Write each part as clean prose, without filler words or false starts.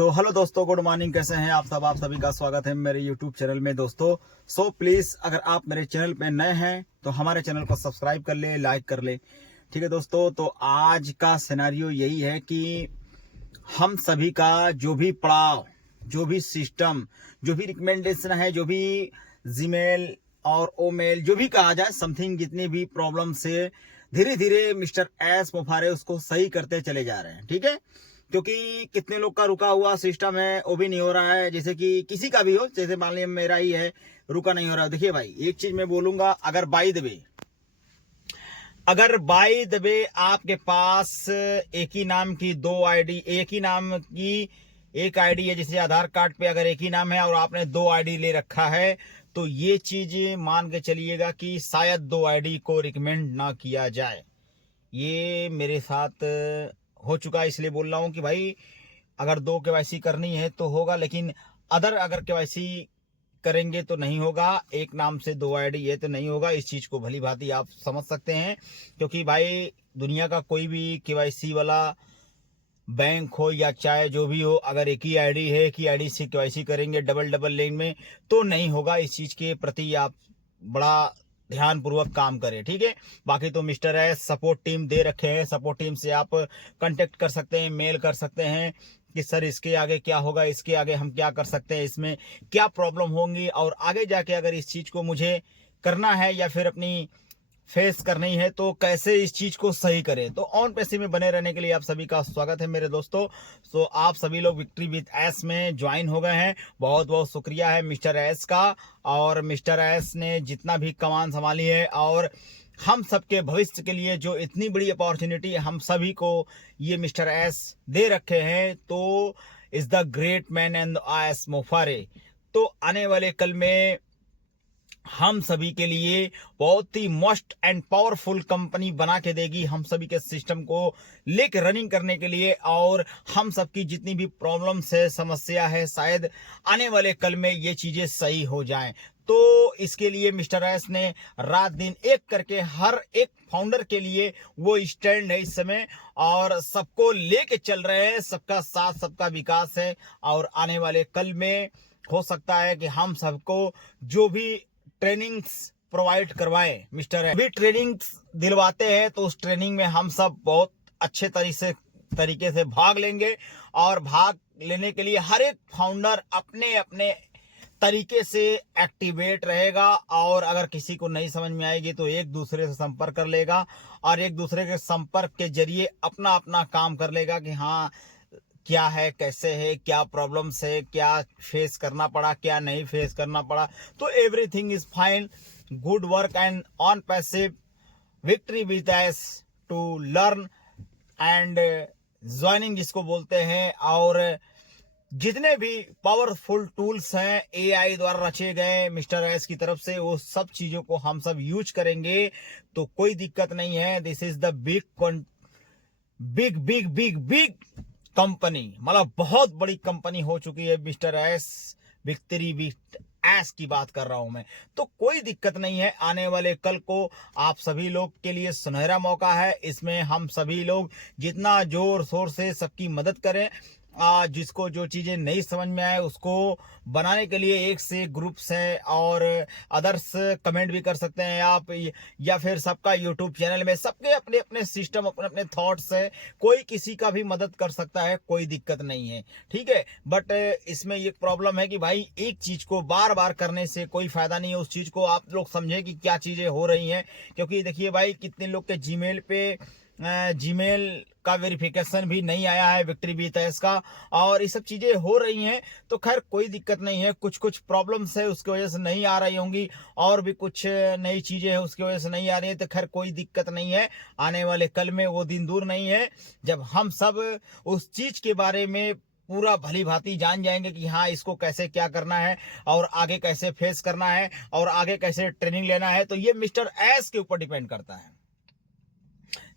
तो हेलो दोस्तों, good morning. कैसे हैं आप सब? आप सभी का स्वागत है मेरे यूट्यूब चैनल में दोस्तों। सो प्लीज अगर आप मेरे चैनल पे नए हैं तो हमारे चैनल को सब्सक्राइब कर ले, लाइक कर ले। ठीक है दोस्तों, तो आज का सिनेरियो यही है कि हम सभी का जो भी पड़ाव, जो भी सिस्टम, जो भी रिकमेंडेशन है, जो भी जीमेल और ओमेल जो भी कहा जाए, समथिंग जितनी भी प्रॉब्लम से धीरे धीरे मिस्टर एस मुफारे उसको सही करते चले जा रहे हैं। ठीक है, क्योंकि कितने लोग का रुका हुआ सिस्टम है वो भी नहीं हो रहा है। जैसे कि किसी का भी हो, जैसे मान लीजिए मेरा ही है, रुका नहीं हो रहा है। देखिए भाई, एक चीज मैं बोलूंगा, अगर बाई द वे आपके पास एक ही नाम की दो आईडी, एक ही नाम की एक आईडी है, जैसे आधार कार्ड पे अगर एक ही नाम है और आपने दो आईडी ले रखा है, तो ये चीज मान के चलिएगा कि शायद दो आईडी को रिकमेंड ना किया जाए। ये मेरे साथ हो चुका है, इसलिए बोल रहा हूँ कि भाई अगर दो केवाईसी करनी है तो होगा, लेकिन अगर केवाईसी करेंगे तो नहीं होगा। एक नाम से दो आईडी है तो नहीं होगा। इस चीज को भली भांति आप समझ सकते हैं, क्योंकि भाई दुनिया का कोई भी केवाईसी वाला बैंक हो या चाहे जो भी हो, अगर एक ही आईडी है, एक ही आईडी से केवाईसी करेंगे डबल लेन में तो नहीं होगा। इस चीज के प्रति आप बड़ा ध्यानपूर्वक काम करें। ठीक है, बाकी तो मिस्टर एस सपोर्ट टीम दे रखे हैं, सपोर्ट टीम से आप कांटेक्ट कर सकते हैं, मेल कर सकते हैं कि सर इसके आगे क्या होगा, इसके आगे हम क्या कर सकते हैं, इसमें क्या प्रॉब्लम होंगी, और आगे जाके अगर इस चीज को मुझे करना है या फिर अपनी फेस करनी है तो कैसे इस चीज को सही करें। तो ऑन पैसे में बने रहने के लिए आप सभी का स्वागत है मेरे दोस्तों। तो आप सभी लोग विक्ट्री विद एस में ज्वाइन हो गए हैं, बहुत बहुत शुक्रिया है मिस्टर एस का। और मिस्टर एस ने जितना भी कमान संभाली है और हम सबके भविष्य के लिए जो इतनी बड़ी अपॉर्चुनिटी हम सभी को ये मिस्टर एस दे रखे हैं, तो is the great man and एस मुफारे। तो आने वाले कल में हम सभी के लिए बहुत he must and powerful company बना के देगी, हम सभी के सिस्टम को लेकर रनिंग करने के लिए। और हम सबकी जितनी भी प्रॉब्लम्स है, समस्या है, शायद आने वाले कल में ये चीजें सही हो जाएं। तो इसके लिए मिस्टर एस ने रात दिन एक करके हर एक फाउंडर के लिए वो स्टैंड है इस समय, और सबको लेके चल रहे हैं। सबका साथ, सबका विकास है। और आने वाले कल में हो सकता है कि हम सबको जो भी ट्रेनिंग्स प्रोवाइड करवाएं, मिस्टर है भी ट्रेनिंग्स दिलवाते हैं, तो उस ट्रेनिंग में हम सब बहुत अच्छे तरीके से भाग लेंगे। और भाग लेने के लिए हर एक फाउंडर अपने अपने तरीके से एक्टिवेट रहेगा। और अगर किसी को नहीं समझ में आएगी तो एक दूसरे से संपर्क कर लेगा, और एक दूसरे के संपर्क के जरिए अपना अपना काम कर लेगा कि हाँ क्या है, कैसे है, क्या प्रॉब्लम्स है, क्या फेस करना पड़ा, क्या नहीं फेस करना पड़ा। तो everything is fine, good work and on passive victory with S to learn and joining जिसको बोलते हैं। और जितने भी पावरफुल टूल्स हैं एआई द्वारा रचे गए मिस्टर एस की तरफ से, वो सब चीजों को हम सब यूज करेंगे तो कोई दिक्कत नहीं है। This is the big company, मतलब बहुत बड़ी कंपनी हो चुकी है mister S. Victory with S की बात कर रहा हूं मैं, तो कोई दिक्कत नहीं है। आने वाले कल को आप सभी लोग के लिए सुनहरा मौका है। इसमें हम सभी लोग जितना जोर शोर से सबकी मदद करें, जिसको जो चीजें नहीं समझ में आए उसको बनाने के लिए एक से ग्रुप्स हैं, और अदर्स कमेंट भी कर सकते हैं आप, या फिर सबका यूट्यूब चैनल में सबके अपने अपने सिस्टम, अपने अपने थॉट्स है। कोई किसी का भी मदद कर सकता है, कोई दिक्कत नहीं है। ठीक है, बट इसमें ये प्रॉब्लम है कि भाई एक चीज को बार बार करने से कोई फायदा नहीं है। उस चीज को आप लोग समझे कि क्या चीजें हो रही हैं, क्योंकि देखिए भाई कितने लोग के जीमेल का वेरिफिकेशन भी नहीं आया है विक्ट्री विद एस का, और ये सब चीजें हो रही हैं। तो खैर कोई दिक्कत नहीं है, कुछ प्रॉब्लम्स है उसकी वजह से नहीं आ रही होंगी, और भी कुछ नई चीजें हैं उसकी वजह से नहीं आ रही है। तो खैर कोई दिक्कत नहीं है, आने वाले कल में वो दिन दूर नहीं है जब हम सब उस चीज के बारे में पूरा भली भांति जान जाएंगे कि हाँ इसको कैसे क्या करना है, और आगे कैसे फेस करना है, और आगे कैसे ट्रेनिंग लेना है। तो ये मिस्टर एस के ऊपर डिपेंड करता है।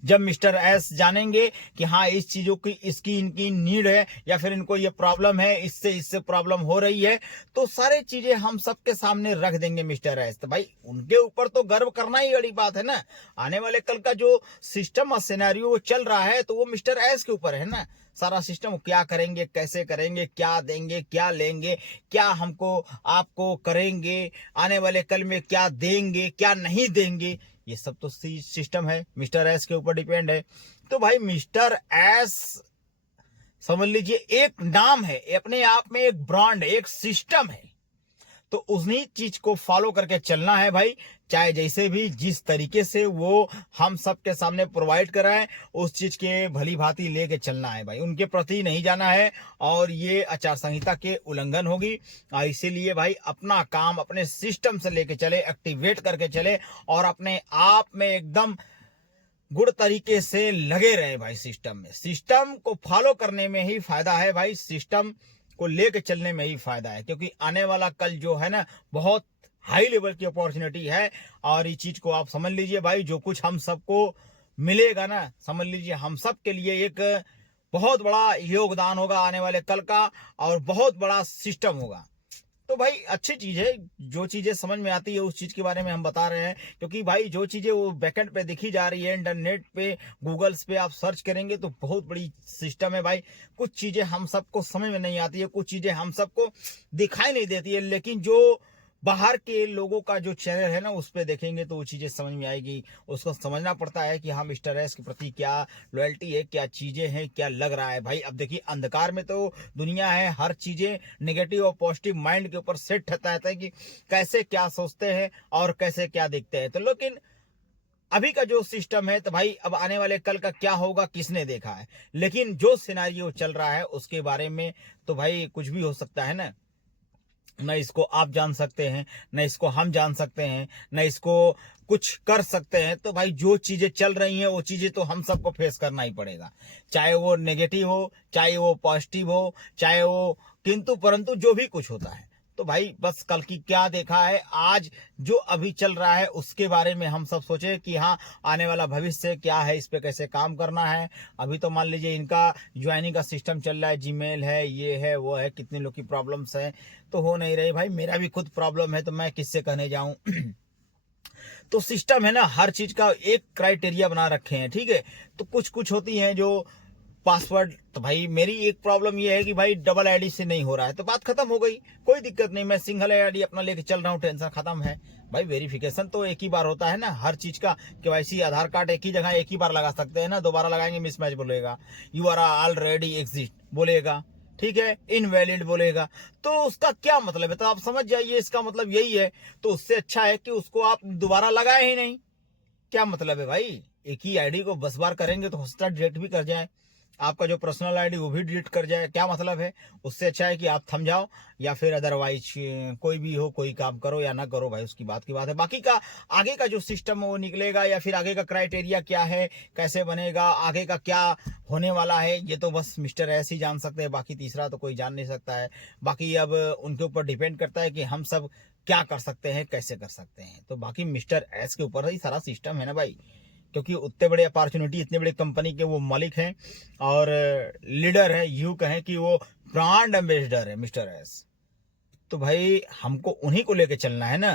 जब मिस्टर एस जानेंगे कि हाँ इस चीजों की इनकी नीड है, या फिर इनको ये प्रॉब्लम है, इससे प्रॉब्लम हो रही है, तो सारे चीजें हम सबके सामने रख देंगे मिस्टर एस। तो भाई उनके ऊपर तो गर्व करना ही बड़ी बात है ना। आने वाले कल का जो सिस्टम और सिनेरियो चल रहा है तो वो मिस्टर एस के ऊपर है ना। सारा सिस्टम क्या करेंगे, कैसे करेंगे, क्या देंगे, क्या लेंगे, क्या हमको आपको करेंगे, आने वाले कल में क्या देंगे, क्या नहीं देंगे, ये सब तो सिस्टम है, मिस्टर एस के ऊपर डिपेंड है। तो भाई मिस्टर एस समझ लीजिए एक नाम है, अपने आप में एक ब्रांड है, एक सिस्टम है। तो उन्हीं चीज को फॉलो करके चलना है भाई, चाहे जैसे भी जिस तरीके से वो हम सबके सामने प्रोवाइड कराएं, उस चीज के भली भांति लेके चलना है भाई, उनके प्रति नहीं जाना है और ये आचार संहिता के उल्लंघन होगी। इसीलिए भाई अपना काम अपने सिस्टम से लेके चले, एक्टिवेट करके चले और अपने आप में एकदम गुड तरीके से लगे रहे भाई। सिस्टम में, सिस्टम को फॉलो करने में ही फायदा है भाई, सिस्टम को लेके चलने में ही फायदा है, क्योंकि आने वाला कल जो है ना बहुत हाई लेवल की अपॉर्चुनिटी है। और इस चीज को आप समझ लीजिए भाई, जो कुछ हम सबको मिलेगा ना, समझ लीजिए हम सब के लिए एक बहुत बड़ा योगदान होगा आने वाले कल का, और बहुत बड़ा सिस्टम होगा। तो भाई अच्छी चीज है, जो चीजें समझ में आती है उस चीज के बारे में हम बता रहे हैं, क्योंकि भाई जो चीजें वो बैकेंड पे दिखी जा रही है, इंटरनेट पे गूगल्स पे आप सर्च करेंगे तो बहुत बड़ी सिस्टम है भाई। कुछ चीजें हम सबको समझ में नहीं आती है, कुछ चीजें हम सबको दिखाई नहीं देती है, लेकिन जो बाहर के लोगों का जो चैनल है ना उस पर देखेंगे तो वो चीज़ें समझ में आएगी। उसको समझना पड़ता है कि हाँ मिस्टर एस के प्रति क्या लॉयल्टी है, क्या चीज़ें हैं, क्या लग रहा है भाई। अब देखिए अंधकार में तो दुनिया है, हर चीज़ें नेगेटिव और पॉजिटिव माइंड के ऊपर सेट रहता है कि कैसे क्या सोचते हैं और कैसे क्या देखते हैं। तो लेकिन अभी का जो सिस्टम है तो भाई अब आने वाले कल का क्या होगा किसने देखा है, लेकिन जो सिनेरियो चल रहा है उसके बारे में तो भाई कुछ भी हो सकता है ना। न इसको आप जान सकते हैं, न इसको हम जान सकते हैं, न इसको कुछ कर सकते हैं। तो भाई जो चीजें चल रही हैं वो चीजें तो हम सबको फेस करना ही पड़ेगा, चाहे वो नेगेटिव हो, चाहे वो पॉजिटिव हो, चाहे वो किंतु परंतु जो भी कुछ होता है। तो भाई बस कल की क्या देखा है, आज जो अभी चल रहा है उसके बारे में हम सब सोचे कि हाँ आने वाला भविष्य क्या है, इस पे कैसे काम करना है। अभी तो मान लीजिए इनका ज्वाइनिंग का सिस्टम चल रहा है, जीमेल है, ये है, वो है, कितने लोग की प्रॉब्लम्स हैं तो हो नहीं रही भाई। मेरा भी खुद प्रॉब्लम है तो मैं किससे कहने जाऊं। तो सिस्टम है ना, हर चीज का एक क्राइटेरिया बना रखे हैं, ठीक है। तो कुछ कुछ होती हैं जो पासवर्ड, तो भाई मेरी एक प्रॉब्लम ये है कि भाई डबल आईडी से नहीं हो रहा है, तो बात खत्म हो गई, कोई दिक्कत नहीं, मैं सिंगल आईडी अपना लेके चल रहा हूँ, टेंशन खत्म है भाई। वेरिफिकेशन तो एक ही बार होता है ना हर चीज का, केवाईसी आधार कार्ड एक ही जगह एक ही बार लगा सकते हैं ना, दोबारा लगाएंगे मिसमैच बोलेगा, यू आर ऑलरेडी एग्जिस्ट बोलेगा, ठीक है, इनवैलिड बोलेगा। तो उसका क्या मतलब है, तो आप समझ जाइए इसका मतलब यही है। तो उससे अच्छा है कि उसको आप दोबारा लगाए ही नहीं, क्या मतलब है भाई। एक ही आईडी को 10 बार करेंगे तो हो सकता है डिलीट भी कर जाए, आपका जो पर्सनल आईडी वो भी डिलीट कर जाए, क्या मतलब है। उससे अच्छा है कि आप थम जाओ, या फिर अदरवाइज कोई भी हो, कोई काम करो या ना करो भाई, उसकी बात की बात है। बाकी का आगे का जो सिस्टम है वो निकलेगा, या फिर आगे का क्राइटेरिया क्या है, कैसे बनेगा, आगे का क्या होने वाला है, ये तो बस मिस्टर एस ही जान सकते हैं, बाकी तीसरा तो कोई जान नहीं सकता है। बाकी अब उनके ऊपर डिपेंड करता है कि हम सब क्या कर सकते हैं, कैसे कर सकते हैं। तो बाकी मिस्टर एस के ऊपर ही सारा सिस्टम है ना भाई, क्योंकि उतने बड़े अपॉर्चुनिटी, इतने बड़े कंपनी के वो मालिक हैं और लीडर हैं, यूं कहें कि वो ब्रांड एम्बेसडर है मिस्टर एस। तो भाई हमको उन्हीं को लेके चलना है ना,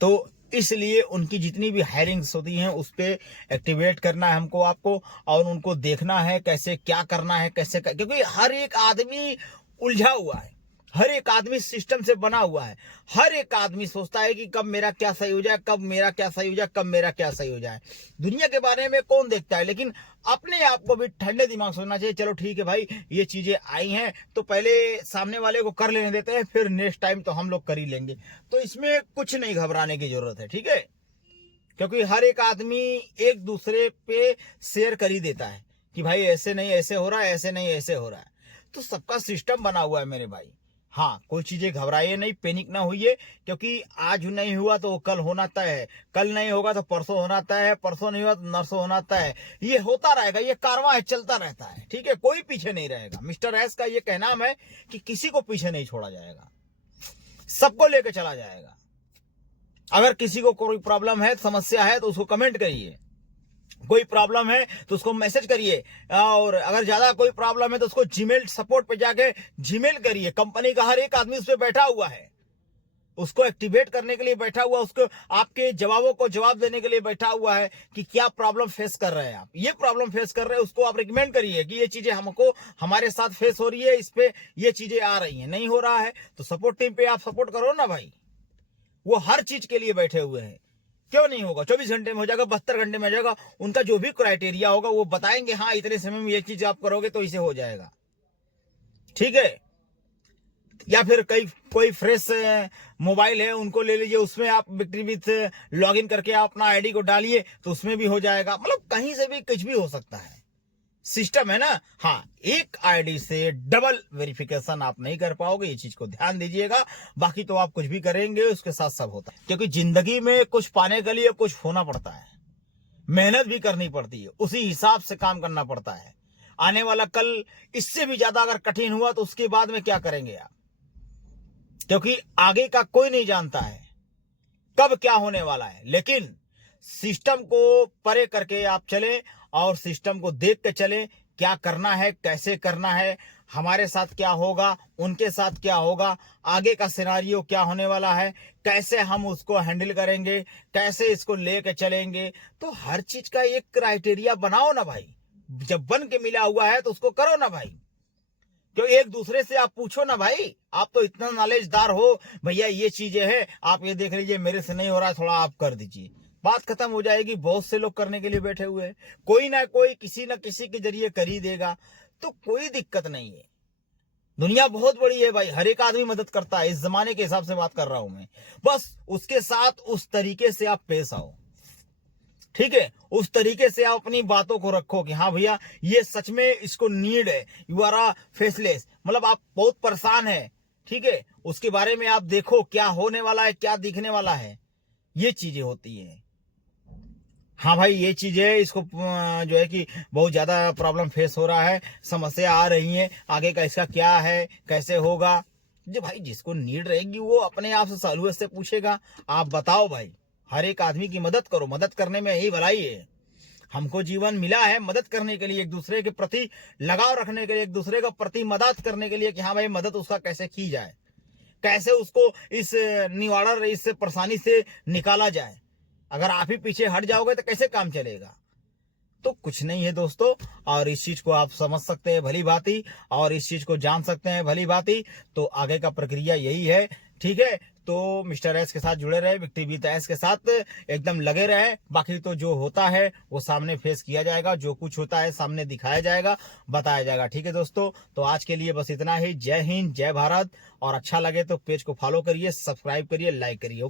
तो इसलिए उनकी जितनी भी हायरिंग्स होती हैं उस पर एक्टिवेट करना है हमको, आपको, और उनको देखना है कैसे क्या करना है, क्योंकि हर एक आदमी उलझा हुआ है, हर एक आदमी सिस्टम से बना हुआ है, हर एक आदमी सोचता है कि कब मेरा क्या सही हो जाए, कब मेरा क्या सही हो जाए, कब मेरा क्या सही हो जाए। दुनिया के बारे में कौन देखता है, लेकिन अपने आप को भी ठंडे दिमाग सोचना चाहिए। चलो ठीक है भाई, ये चीजें आई हैं तो पहले सामने वाले को कर लेने देते हैं, फिर नेक्स्ट टाइम तो हम लोग कर ही लेंगे। तो इसमें कुछ नहीं घबराने की जरूरत है, ठीक है, क्योंकि हर एक आदमी एक दूसरे पे शेयर कर ही देता है कि भाई ऐसे नहीं ऐसे हो रहा है, ऐसे नहीं ऐसे हो रहा है। तो सबका सिस्टम बना हुआ है मेरे भाई। हाँ, कोई चीजें घबराइए नहीं, पैनिक ना होइए, क्योंकि आज नहीं हुआ तो कल होना तय है, कल नहीं होगा तो परसों होना तय है, परसों नहीं हुआ तो नरसों होना तय है। ये होता रहेगा, ये कारवां है, चलता रहता है, ठीक है, कोई पीछे नहीं रहेगा। मिस्टर एस का ये कहना है कि किसी को पीछे नहीं छोड़ा जाएगा, सबको लेके चला जाएगा। अगर किसी को कोई प्रॉब्लम है, समस्या है तो उसको कमेंट करिए, कोई प्रॉब्लम है तो उसको मैसेज करिए, और अगर ज्यादा कोई प्रॉब्लम है तो उसको जीमेल सपोर्ट पे जाके जीमेल करिए। कंपनी का हर एक आदमी उस पर बैठा हुआ है, उसको एक्टिवेट करने के लिए बैठा हुआ, उसको आपके जवाबों को जवाब देने के लिए बैठा हुआ है कि क्या प्रॉब्लम फेस कर रहे हैं आप। ये प्रॉब्लम फेस कर रहे हैं, उसको आप रिकमेंड करिए कि ये चीजें हमको हमारे साथ फेस हो रही है, इस पे ये चीजें आ रही हैं। नहीं हो रहा है तो सपोर्ट टीम पे आप सपोर्ट करो ना भाई। वो हर चीज के लिए बैठे हुए हैं। क्यों नहीं होगा? 24 घंटे में हो जाएगा, 72 घंटे में हो जाएगा। उनका जो भी क्राइटेरिया होगा वो बताएंगे, हाँ इतने समय में ये चीज आप करोगे तो इसे हो जाएगा। ठीक है। या फिर कोई फ्रेश मोबाइल है उनको ले लीजिए, उसमें आप विक्ट्री विथ लॉगिन करके आप अपना आईडी को डालिए तो उसमें भी हो जाएगा। मतलब कहीं से भी कुछ भी हो सकता है, सिस्टम है ना। हाँ, एक आईडी से डबल वेरिफिकेशन आप नहीं कर पाओगे, ये चीज को ध्यान दीजिएगा। बाकी तो आप कुछ भी करेंगे उसके साथ सब होता है, क्योंकि जिंदगी में कुछ पाने के लिए कुछ होना पड़ता है, मेहनत भी करनी पड़ती है, उसी हिसाब से काम करना पड़ता है। आने वाला कल इससे भी ज्यादा अगर कठिन हुआ तो उसके बाद में क्या करेंगे आप? क्योंकि आगे का कोई नहीं जानता है कब क्या होने वाला है। लेकिन सिस्टम को परे करके आप चले और सिस्टम को देख के चले, क्या करना है, कैसे करना है, हमारे साथ क्या होगा, उनके साथ क्या होगा, आगे का सिनारियो क्या होने वाला है, कैसे हम उसको हैंडल करेंगे, कैसे इसको लेके चलेंगे। तो हर चीज का एक क्राइटेरिया बनाओ ना भाई। जब बन के मिला हुआ है तो उसको करो ना भाई। क्यों एक दूसरे से आप पूछो ना भाई, आप तो इतना नॉलेजदार हो, भैया ये चीजें हैं, आप ये देख लीजिए, मेरे से नहीं हो रहा है, थोड़ा आप कर दीजिए, बात खत्म हो जाएगी। बहुत से लोग करने के लिए बैठे हुए हैं, कोई ना कोई किसी ना किसी के जरिए कर ही देगा, तो कोई दिक्कत नहीं है। दुनिया बहुत बड़ी है भाई, हर एक आदमी मदद करता है, इस जमाने के हिसाब से बात कर रहा हूं मैं। बस उसके साथ उस तरीके से आप पेश आओ, ठीक है। उस तरीके से आप अपनी बातों को रखो कि हाँ भैया ये सच में इसको नीड है, यू आर अ फेसलेस, मतलब आप बहुत परेशान है, ठीक है। उसके बारे में आप देखो क्या होने वाला है, क्या दिखने वाला है, ये चीजें होती है। हाँ भाई ये चीजें, इसको जो है कि बहुत ज्यादा प्रॉब्लम फेस हो रहा है, समस्या आ रही है, आगे का इसका क्या है, कैसे होगा। जो भाई जिसको नीड रहेगी वो अपने आप से सहूलियत से पूछेगा, आप बताओ भाई। हर एक आदमी की मदद करो, मदद करने में यही भलाई है। हमको जीवन मिला है मदद करने के लिए, एक दूसरे के प्रति लगाव रखने के लिए, एक दूसरे का प्रति मदद करने के लिए कि हाँ भाई मदद उसका कैसे की जाए, कैसे उसको इस निवारण, इस परेशानी से निकाला जाए। अगर आप ही पीछे हट जाओगे तो कैसे काम चलेगा? तो कुछ नहीं है दोस्तों, और इस चीज को आप समझ सकते हैं भली भांति, और इस चीज को जान सकते हैं भली भांति। तो आगे का प्रक्रिया यही है, ठीक है। तो मिस्टर एस के साथ जुड़े रहे, विक्ट्री विथ एस के साथ एकदम लगे रहे। बाकी तो जो होता है वो सामने फेस किया जाएगा, जो कुछ होता है सामने दिखाया जाएगा, बताया जाएगा, ठीक है दोस्तों। तो आज के लिए बस इतना ही। जय हिंद, जय भारत। और अच्छा लगे तो पेज को फॉलो करिए, सब्सक्राइब करिए, लाइक करिए।